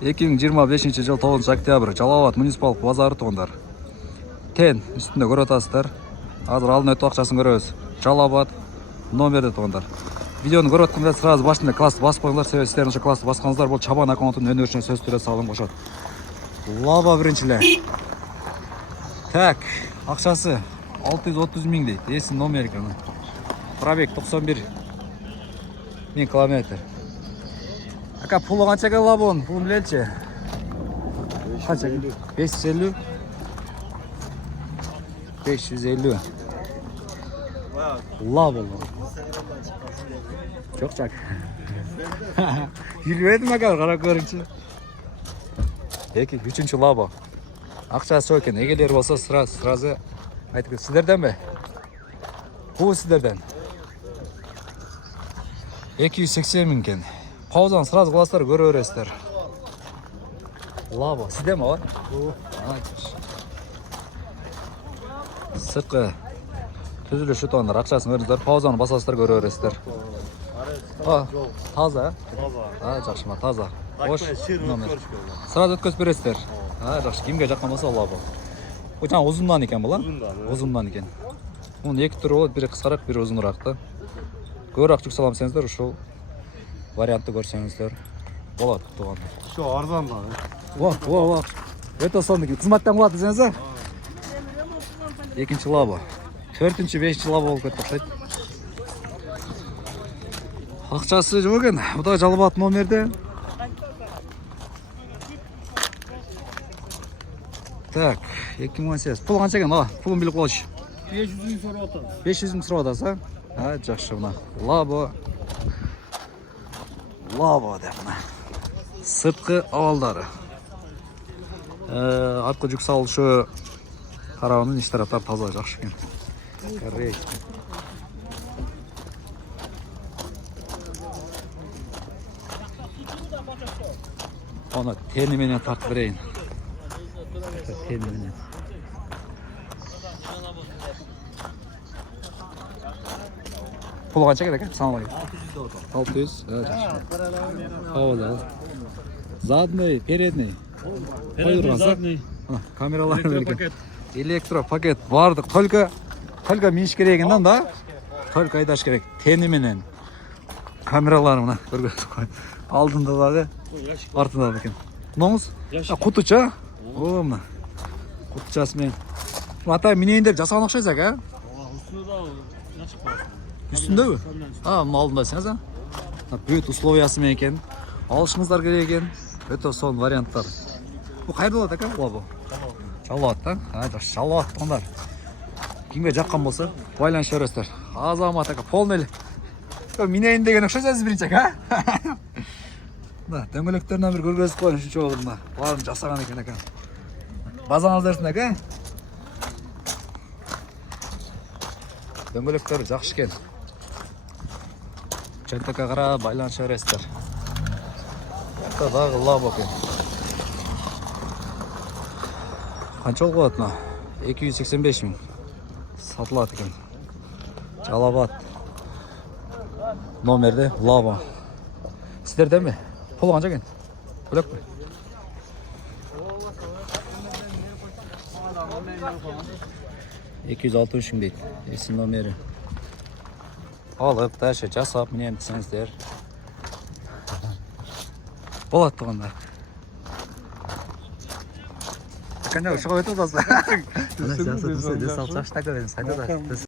2025-жыл 9 октябрь Жалал абад муниципалдык базары тугандар. Тен үстүндө көрүп атасыздар. Азыр алдын өтүп акчасын көрөбүз. Жалал абад номерде тугандар. Видеону көрүп атканда сразу башында класс басып коюңдар, себеби сиздер ошо класс баскансыздар, бул чабан аккаунттун өнөрүнө сөз түрө салым кошот. Лаба биринчиле. Так, акчасы 630 миң дейт. Эсин номер экен. Пробег 91 1000 километр. Ака пулу канчага лабон? Пулун билелчи. Канча? 550. 550. Лабон. Çok çak. Yürümedim agar kara görünçü. Peki 3. labo. Akçası çok ekan. Egeler olsa sırası aytıp sizlerden mi? Bu sizlerden. 280 ming ekan. Pauzan sırası klaslar görüveresizler. Labo sizde mi var? Sırtqı түзүлүшү тоондар, акчасын көрүңүздөр, паузаны басасыздар, көрөбүрөсүздөр. Таза. Жакшы, таза. Бош номер. Сразу өткөзүп бересиздер. Жакшы, кимге жаккан болсо алабы. Бул жана узундан экен бул, узундан экен. Мунун эки түрү болот, бири кыскараак, бири узунураак да. Көбүрөөк жүк салам десеңиздер, ушул вариантты көрсөңүздөр болот, туугандар. Şu arzan da. Во. Өтө сондук кызматтан кылат десеңиз. Экинчи лабо. 4-5 лабо болуп кетти окшойт. Акчасы жок экен. Мында Жалал абад номерде. Так, 2018. Пул канча экен? Пулун билип коелучу. 500 ming so'rab atadi. 500 ming сурап атасыз, жакшы мына. Лабо деп мына. Сырткы абалдары. Арткы жүк салышы карабанын иш тараптары таза, жакшы экен. Коррект. Оны тени менен тартып берейин. Тени менен. Пул канча керек экен? Салам алейкум. 600. Жакшы. Задний, передний. Задний. Камералар берген. Электропакет бардык. Только миниш керек экен да. Только айдаш керек. Тени менен. Камералар мына көргөнсүз. Алдында дагы, артында экен. Номуз? Кутуча? О, мына. Кутучасы менен. Ата минейин деп жасаган окшойсуз ака? Үстүндөбү? Мына алдында сеңиз, бүт условиясы менен экен. Алышыңыздар керек экен. Өтө сон варианттар. Бу кайда болот ака? Бул. Жалал абад да? Жакшы, Жалал абад тугандар. Кимге жаккан болсо, байланыша бересиздер. Азамат ака, полный. Минейин деген окшойсуз биринчи ака. Мына дөңгөлөктөрүнөн бир көргөзүп коеюн ушунча болду мына. Баарын жасаган экен ака. Базаңыз берсин ака. Дөңгөлөктөрү жакшы экен. Чөнтөккө карап байланыша бересиздер. Дагы лабо экен. Канча болот мына? 285 миң. Сатылат экен. Жалал абад номерде лабо. Сиздерденби? Пул канча экен? Бөлөкпү? 260 миң дейт. Эсин номери. Алып, ташы жасап менен десеңиздер. Болот тугандар. Канча ушуга өтүп атасыз? Сиз салчак так бериңиз,